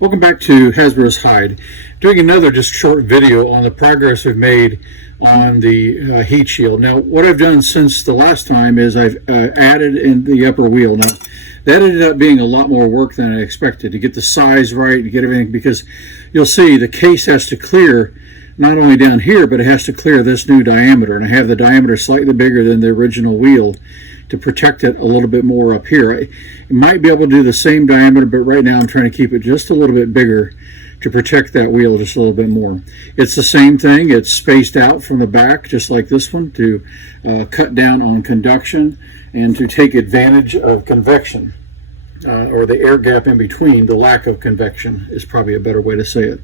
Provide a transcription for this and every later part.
Welcome back to Hasbro's Hide. Doing another just short video on the progress we've made on the heat shield. Now, what I've done since the last time is I've added in the upper wheel. Now, that ended up being a lot more work than I expected to get the size right, to get everything, because you'll see the case has to clear not only down here, but it has to clear this new diameter. And I have the diameter slightly bigger than the original wheel to protect it a little bit more up here. I might be able to do the same diameter, but right now I'm trying to keep it just a little bit bigger to protect that wheel just a little bit more. It's the same thing. It's spaced out from the back, just like this one, to cut down on conduction and to take advantage of convection, or the air gap in between. The lack of convection is probably a better way to say it.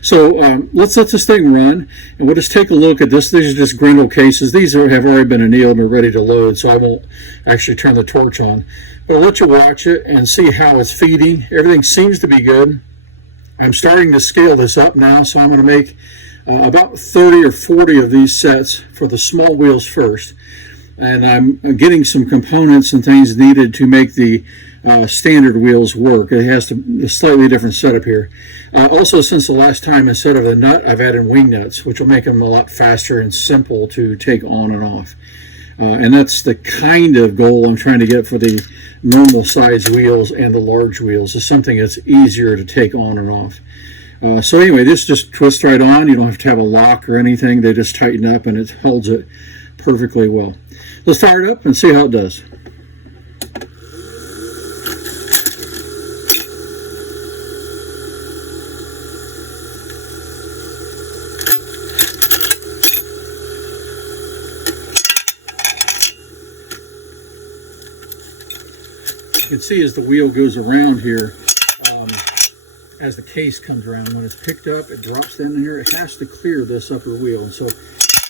So let's let this thing run, and we'll just take a look at this. These are just Grendel cases. These have already been annealed and are ready to load, so I won't actually turn the torch on. But I'll let you watch it and see how it's feeding. Everything seems to be good. I'm starting to scale this up now, so I'm going to make about 30 or 40 of these sets for the small wheels first. And I'm getting some components and things needed to make the standard wheels work. It has a slightly different setup here. Also, since the last time, instead of the nut, I've added wing nuts, which will make them a lot faster and simple to take on and off. And that's the kind of goal I'm trying to get for the normal size wheels and the large wheels, is something that's easier to take on and off. So anyway, this just twists right on. You don't have to have a lock or anything. They just tighten up and it holds it perfectly well. Let's fire it up and see how it does. You can see as the wheel goes around here, as the case comes around, when it's picked up, it drops down in here. It has to clear this upper wheel. And so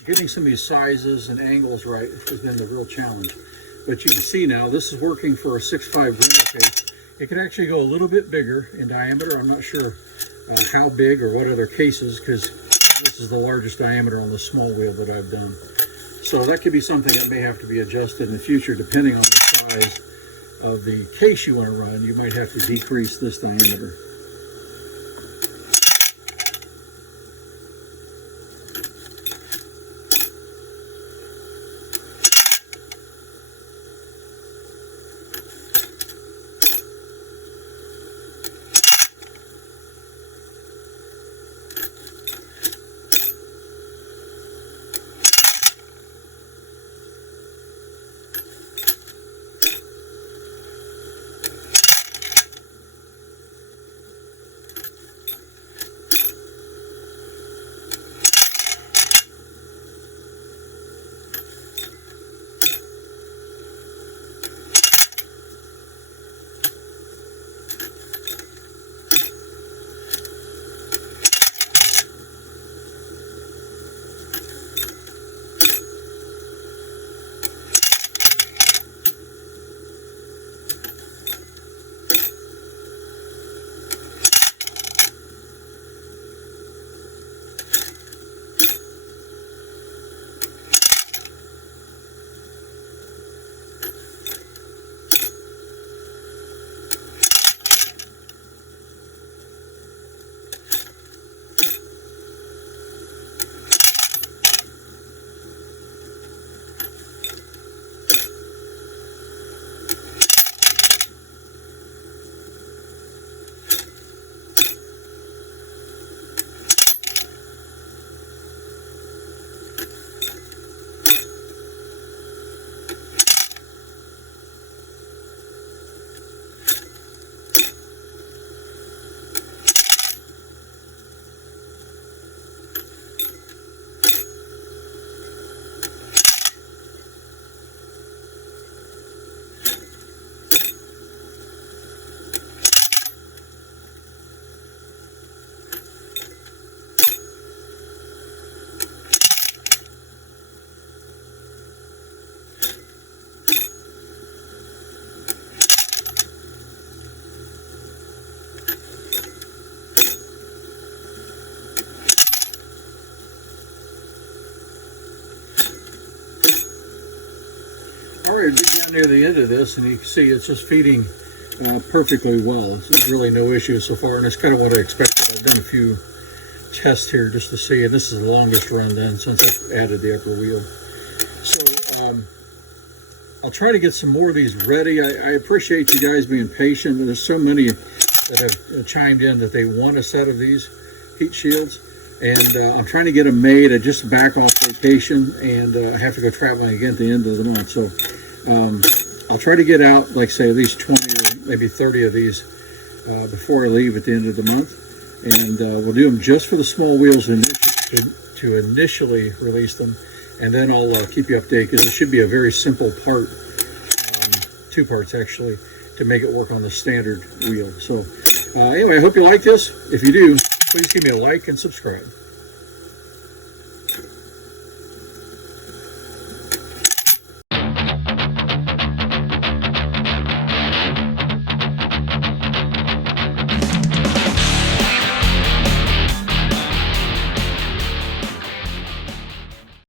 getting some of these sizes and angles right has been the real challenge. But you can see now, this is working for a 6.5 Grendel case. It can actually go a little bit bigger in diameter. I'm not sure how big or what other cases, because this is the largest diameter on the small wheel that I've done. So that could be something that may have to be adjusted in the future, depending on the size of the case you want to run. You might have to decrease this diameter. All right, dig down near the end of this, and you can see it's just feeding perfectly well. There's really no issues so far, and it's kind of what I expected. I've done a few tests here just to see, and this is the longest run done since I've added the upper wheel. So I'll try to get some more of these ready. I appreciate you guys being patient. There's so many that have chimed in that they want a set of these heat shields, and I'm trying to get them made. I just back off vacation, and I have to go traveling again at the end of the month. So I'll try to get out, like say, at least 20 or maybe 30 of these before I leave at the end of the month, and we'll do them just for the small wheels to initially release them, and then I'll keep you updated, because it should be a very simple part, 2 parts actually, to make it work on the standard wheel. So anyway, I hope you like this. If you do, please give me a like and subscribe.